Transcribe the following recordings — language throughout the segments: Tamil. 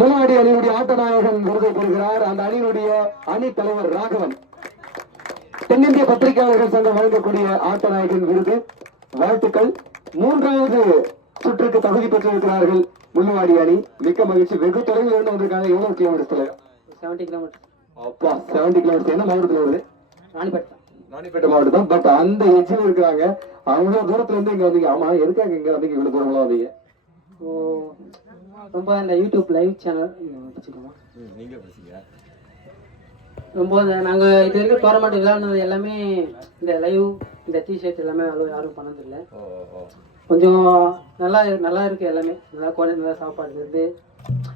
முன்னாடி அணியுடைய ஆட்டநாயகன் விருதை பெறுகிறார். அந்த அணியினுடைய அணி தலைவர் ராகவன். தென்னிந்திய பத்திரிகையாளர்கள் சங்கம் வழங்கக்கூடிய ஆட்டநாயகன் விருது. வாழ்த்துக்கள். மூன்றாவது சுற்றுக்கு தகுதி பெற்றிருக்கிறார்கள் முள்ளுவாடி அணி. மிக்க மகிழ்ச்சி. வெகு தொலைவில் இருந்து வந்திருக்காங்க. எவ்வளவு கிலோமீட்டர்? 70 கிலோமீட்டர். அப்பா 70 கிலோமீட்டர். என்ன மாவட்டத்தில் வருது? ராணிப்பேட்டை மாவட்டம். பட் அந்த எஜ்ஜில் இருக்கிறாங்க. அவ்வளவு தூரத்துல இருந்து இங்க வந்தீங்க. ஆமா, எதுக்காக இங்க வந்தீங்க? இவ்வளவு தூரம்லாம் வந்தீங்க? ரொம்ப இந்த யூடியூப் லைவ் சேனல் ரொம்ப நாங்க இது வரைக்கும் டோர்னமெண்ட் விளையாடுனது எல்லாமே இந்த லைவ் இந்த டிஷர்ட் எல்லாமே அவ்வளோ யாரும் பண்ணதில்லை. கொஞ்சம் நல்லா இருக்கு. எல்லாமே நல்லா குவாலிட்டி, நல்லா சாப்பாடு இருந்து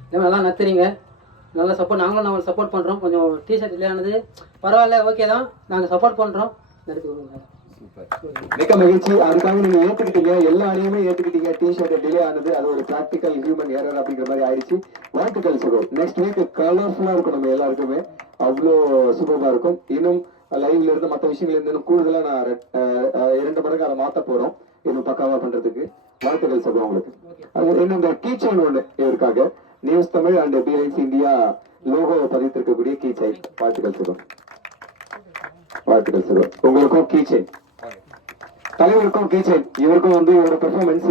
எல்லாமே நல்லா நத்துறீங்க. நல்லா சப்போர்ட். நாங்களும் நம்ம சப்போர்ட் பண்ணுறோம். கொஞ்சம் டிஷர்ட் விளையாடுனது பரவாயில்ல, ஓகே தான். நாங்கள் சப்போர்ட் பண்ணுறோம். மிக்க மகிழ்ச்சி. அதுக்காக நீங்க ஏத்துக்கிட்டீங்க. எல்லா அணியுமே ஏத்துக்கிட்டீங்க. டிஷர்ட் டிலே ஆனது அது ஒரு பிராக்டிக்கல் ஹியூமன் ஏரர் அப்படிங்கிற மாதிரி ஆயிடுச்சு. வாழ்த்துக்கள் சுகம். நெக்ஸ்ட் வீக் கலர்ஃபுல்லா இருக்கும் நம்ம எல்லாருக்குமே. அவ்வளோ சூப்பரா இருக்கும். இன்னும் லைவ்ல இருந்து மற்ற விஷயங்கள் இருந்து கூடுதலா நான் 2 மடங்கு அதை மாத்த போறோம். இன்னும் பக்காவா பண்றதுக்கு வாழ்த்துக்கள் சுகம் உங்களுக்கு. அது இன்னும் இந்த கீச்சைன் ஒண்ணு இதற்காக news Tamil and PNC India logo பதித்திருக்கக்கூடிய கீச்சைன். வாழ்த்துக்கள் சுகம். வாழ்த்துக்கள் சார். உங்களுக்கும் கீச்சைன், தலைவருக்கும் கீச்சைன். இவருக்கும் வந்து ஒரு பெர்ஃபார்மன்ஸ்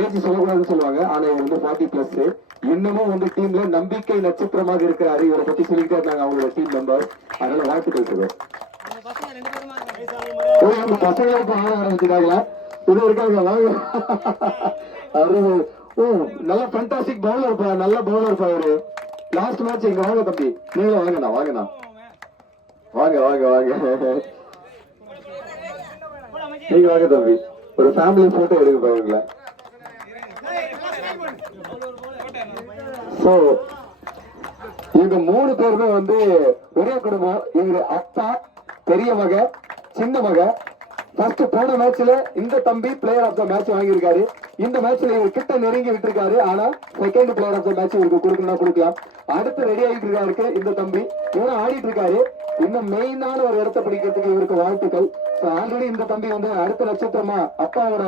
ஏஜ் சொல்லக்கூடாதுன்னு சொல்லுவாங்க. ஆனா இவர் வந்து 40+. இன்னமும் வந்து டீம்ல நம்பிக்கை நட்சத்திரமாக இருக்கிறாரு. இவரை பத்தி சொல்லிக்கிட்டே இருந்தாங்க அவங்களோட டீம் மெம்பர். அதனால வாழ்த்துக்கள் சார். பசங்களுக்கு ஆட ஆரம்பிச்சிட்டாங்களா? இது இருக்காங்க. நல்ல ஃபேண்டாஸ்டிக் பவுலர். நல்ல பவுலர் அவரு. லாஸ்ட் மேட்ச் இங்க வாங்க தம்பி. நீங்களும் வாங்கண்ணா. வாங்க நீங்க வாங்க தம்பி. ஒரு ஃபேமிலி போட்டோ எடுக்க போவீங்களா? சோ இவங்க 3 பேருமே வந்து ஒரே குடும்பம். இவங்க அப்பா, பெரிய மக, சின்ன மக. ஃபர்ஸ்ட் போன மேட்ச்ல இந்த தம்பி பிளேயர் ஆஃப் த மேட்ச் வாங்கியிருக்காரு. இந்த மேட்ச்ல இவர் கிட்ட நெருங்கி விட்டுருக்காரு. ஆனா second player of the match இவருக்கு கொடுக்கணும்னா கொடுக்கலாம். அடுத்து ரெடி ஆகிட்டு இருக்காரு இந்த தம்பி. இவரும் ஆடிட்டு இருக்காரு. இன்னும் மெயினான ஒரு இடத்தை பிடிக்கிறதுக்கு இவருக்கு வாழ்த்துக்கள். ஆல்ரெடி இந்த தம்பி வந்து அடுத்த நட்சத்திரமா அப்பாவோட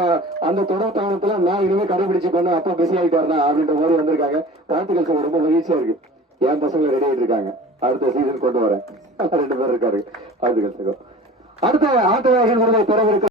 அந்த தொடர் தாவணத்துல நான் இனிமே கடைபிடிச்சு பண்ண அப்பா பிஸி ஆகிட்டாருனா அப்படின்ற மாதிரி வந்திருக்காங்க. வாழ்த்துக்கள் சார். ரொம்ப மகிழ்ச்சியா இருக்கு. என் பசங்க ரெடி ஆகிட்டு இருக்காங்க. அடுத்த சீசன் கொண்டு வரேன். 2 பேர் இருக்காரு. வாழ்த்துக்கள் சார். அடுத்த ஆட்டநாயகன் விருதை பெறவிருக்க